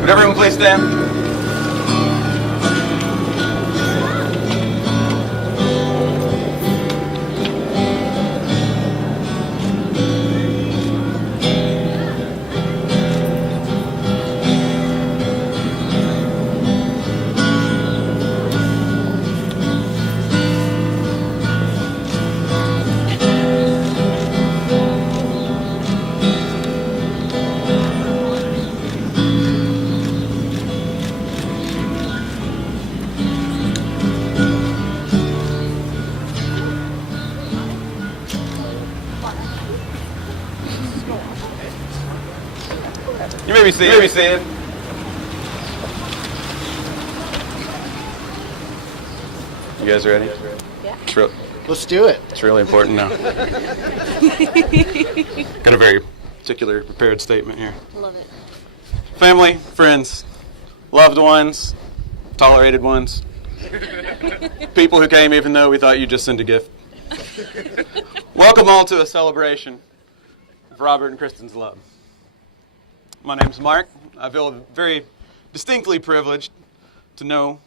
Would everyone please stand? You may be seated. You guys ready? Yeah. Let's do it. It's really important now. Got a very particular prepared statement here. Love it. Family, friends, loved ones, tolerated ones, people who came even though we thought you just sent a gift. Welcome all to a celebration of Robert and Kristin's love. My name's Mark. I feel very distinctly privileged to know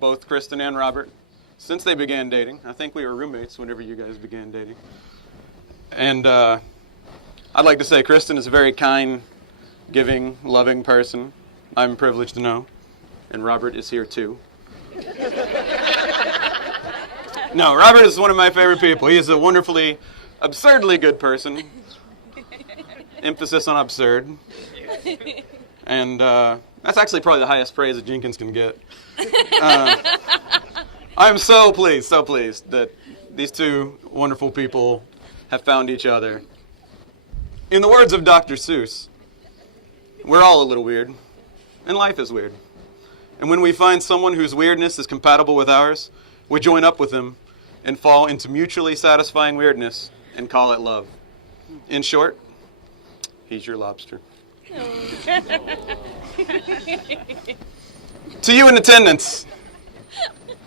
both Kristen and Robert since they began dating. I think we were roommates whenever you guys began dating. And I'd like to say Kristin is a very kind, giving, loving person. I'm privileged to know. And Robert is here too. No, Robert is one of my favorite people. He is a wonderfully, absurdly good person. Emphasis on absurd. And that's actually probably the highest praise that Jenkins can get. I'm so pleased that these two wonderful people have found each other. In the words of Dr. Seuss, we're all a little weird, and life is weird. And when we find someone whose weirdness is compatible with ours, we join up with them and fall into mutually satisfying weirdness and call it love. In short, he's your lobster. To you in attendance,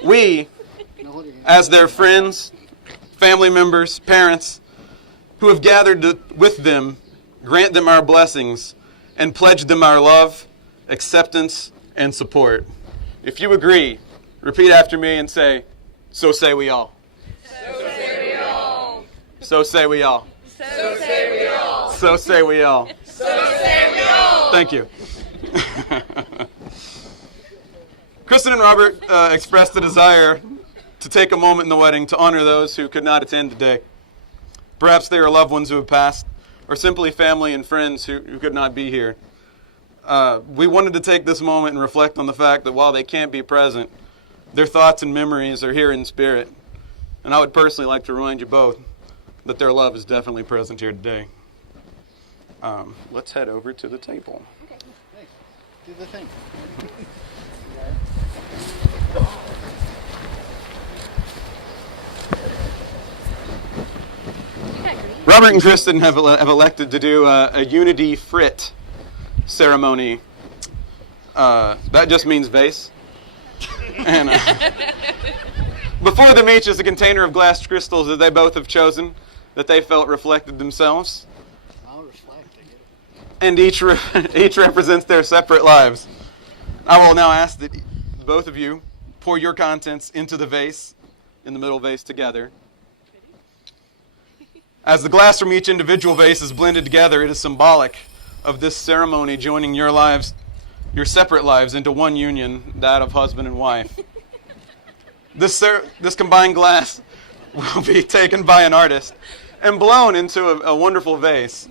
we, as their friends, family members, parents, who have gathered with them, grant them our blessings and pledge them our love, acceptance, and support. If you agree, repeat after me and say, "So say we all." So say we all. So say we all. So say we all. So say we all. So say we all. Thank you. Kristen and Robert expressed a desire to take a moment in the wedding to honor those who could not attend today. Perhaps they are loved ones who have passed, or simply family and friends who could not be here. We wanted to take this moment and reflect on the fact that while they can't be present, their thoughts and memories are here in spirit. And I would personally like to remind you both that their love is definitely present here today. Let's head over to the table. Okay. Do the thing. Robert and Kristen have elected to do a unity frit ceremony. That just means vase. And before them each is a container of glass crystals that they both have chosen, that they felt reflected themselves. I'll reflect. And each represents their separate lives. I will now ask that both of you pour your contents into the vase, in the middle vase together. As the glass from each individual vase is blended together, it is symbolic of this ceremony joining your lives, your separate lives, into one union, that of husband and wife. This combined glass will be taken by an artist and blown into a wonderful vase,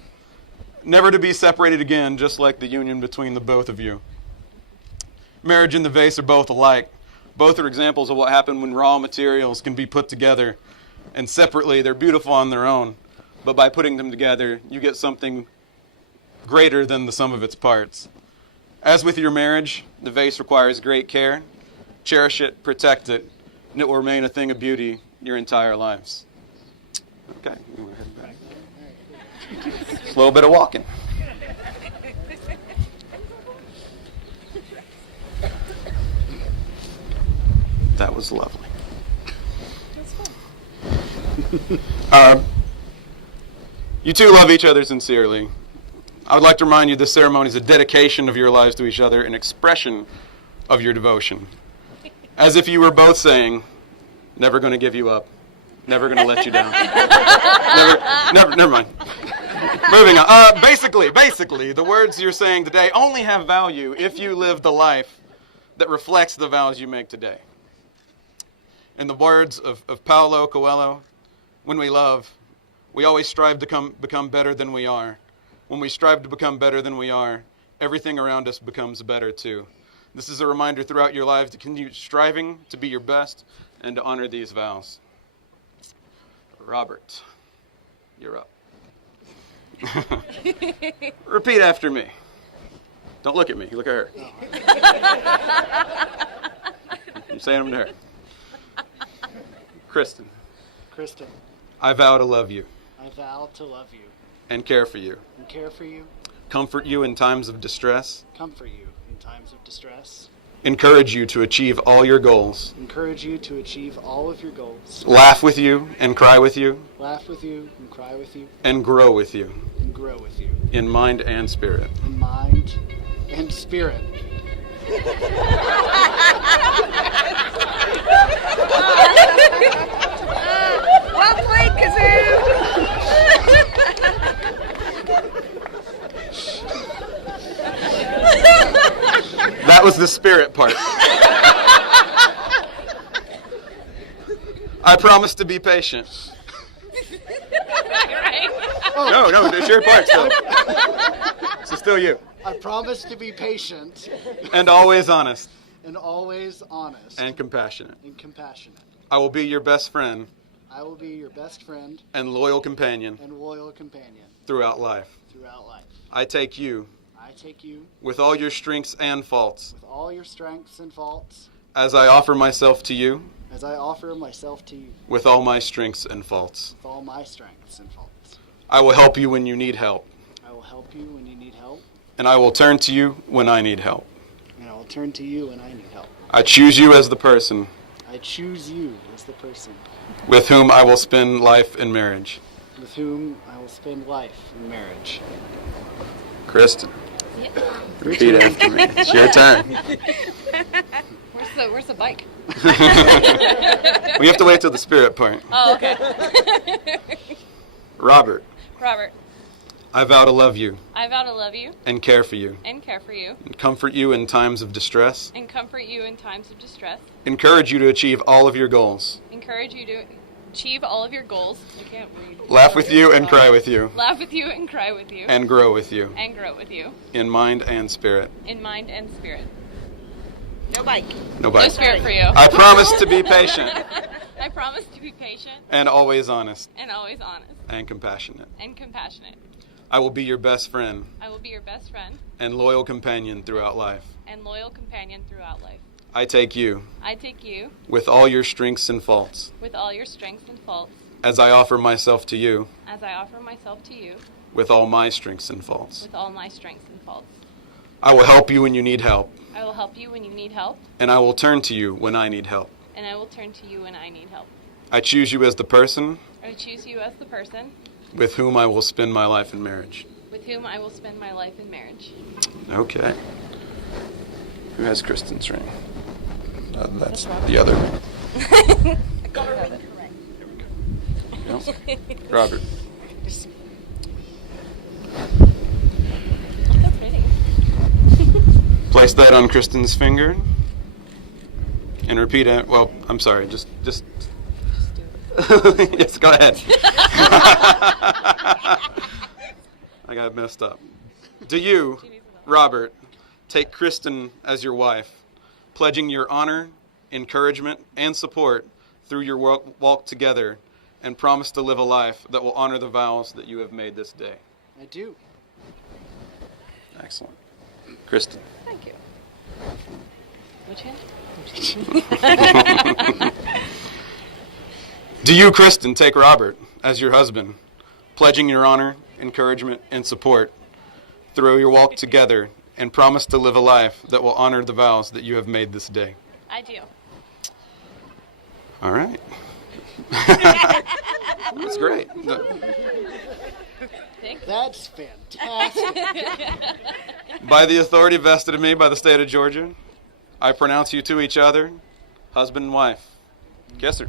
never to be separated again, just like the union between the both of you. Marriage and the vase are both alike. Both are examples of what happened when raw materials can be put together, and separately they're beautiful on their own, but by putting them together, you get something greater than the sum of its parts. As with your marriage, the vase requires great care. Cherish it, protect it, and it will remain a thing of beauty your entire lives. Okay, we're heading back. Just a little bit of walking. That was lovely. You two love each other sincerely. I would like to remind you this ceremony is a dedication of your lives to each other, an expression of your devotion. As if you were both saying, never going to give you up, never going to let you down. Never mind. Moving on. Basically, the words you're saying today only have value if you live the life that reflects the vows you make today. In the words of Paulo Coelho, when we love, we always strive to become better than we are. When we strive to become better than we are, everything around us becomes better too. This is a reminder throughout your lives to continue striving to be your best and to honor these vows. Robert, you're up. Repeat after me. Don't look at me. You look at her. You're saying them to her. Kristen. Kristen, I vow to love you. I vow to love you. And care for you. And care for you. Comfort you in times of distress. Comfort you in times of distress. Encourage you to achieve all your goals. Encourage you to achieve all of your goals. Laugh with you and cry with you. Laugh with you and cry with you. And grow with you. And grow with you. In mind and spirit. In mind and spirit. Well played, Kazoo! That was the spirit part. I promise to be patient. Right. No, it's your part still. So still you. I promise to be patient. And always honest. And always honest. And compassionate. And compassionate. I will be your best friend. I will be your best friend. And loyal companion. And loyal companion. Throughout life. Throughout life. I take you. I take you. With all your strengths and faults. With all your strengths and faults. As I offer myself to you. As I offer myself to you. With all my strengths and faults. With all my strengths and faults. I will help you when you need help. I will help you when you need help. And I will turn to you when I need help. And I will turn to you when I need help. I choose you as the person. I choose you as the person. With whom I will spend life in marriage. With whom I will spend life in marriage. Kristen. Yeah. Repeat after me. It's your turn. Where's the bike? We have to wait till the spirit part. Oh, okay. Robert. Robert. I vow to love you. I vow to love you. And care for you. And care for you. And comfort you in times of distress. And comfort you in times of distress. Encourage you to achieve all of your goals. Encourage you to achieve all of your goals. I can't read. Laugh with you and cry with you. Laugh with you and cry with you. And grow with you. And grow with you. In mind and spirit. In mind and spirit. No bike. No bike. No spirit for you. I promise to be patient. I promise to be patient. And always honest. And always honest. And compassionate. And compassionate. I will be your best friend I will be your best friend and loyal companion throughout life. and loyal companion throughout life. I take you, I take you, with all your strengths and faults, with all your strengths and faults, as I offer myself to you, as I offer myself to you, with all my strengths and faults. with all my strengths and faults. I will help you when you need help, I will help you when you need help, and I will turn to you when I need help. and I will turn to you when I need help. I choose you as the person I choose you as the person with whom I will spend my life in marriage. with whom I will spend my life in marriage. Okay. Who has Kristen's ring? That's the other ring. Got a ring correct. Yep. Robert. That's pretty. Place that on Kristen's finger. And repeat it. Well, I'm sorry. Just. Yes, go ahead. I got messed up. Do you, Robert, take Kristen as your wife, pledging your honor, encouragement, and support through your walk together, and promise to live a life that will honor the vows that you have made this day? I do. Excellent. Kristen. Thank you. Which hand? Do you, Kristen, take Robert as your husband, pledging your honor, encouragement, and support through your walk together, and promise to live a life that will honor the vows that you have made this day? I do. All right. That's great. That's fantastic. By the authority vested in me by the state of Georgia, I pronounce you to each other, husband and wife. Kiss her.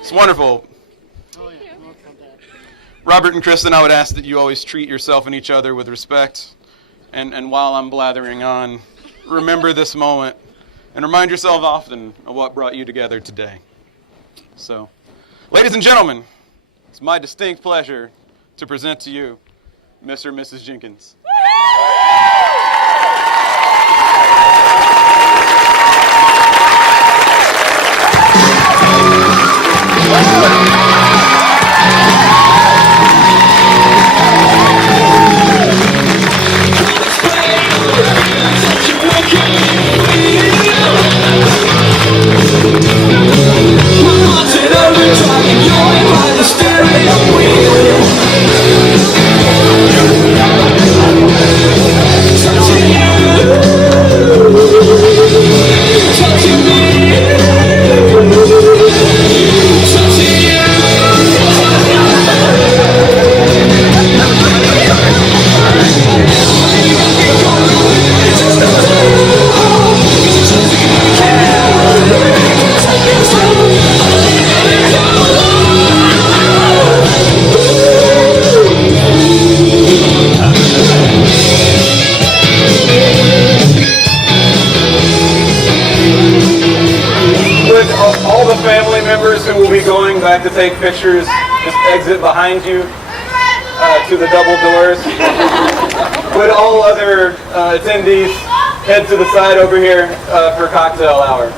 It's wonderful. Oh, yeah. Well, it's not bad. Robert and Kristen, I would ask that you always treat yourself and each other with respect. And while I'm blathering on, remember this moment and remind yourself often of what brought you together today. So, ladies and gentlemen, it's my distinct pleasure to present to you Mr. and Mrs. Jenkins. All the family members who will be going back to take pictures, just exit behind you to the double doors. Would all other attendees head to the side over here for cocktail hour?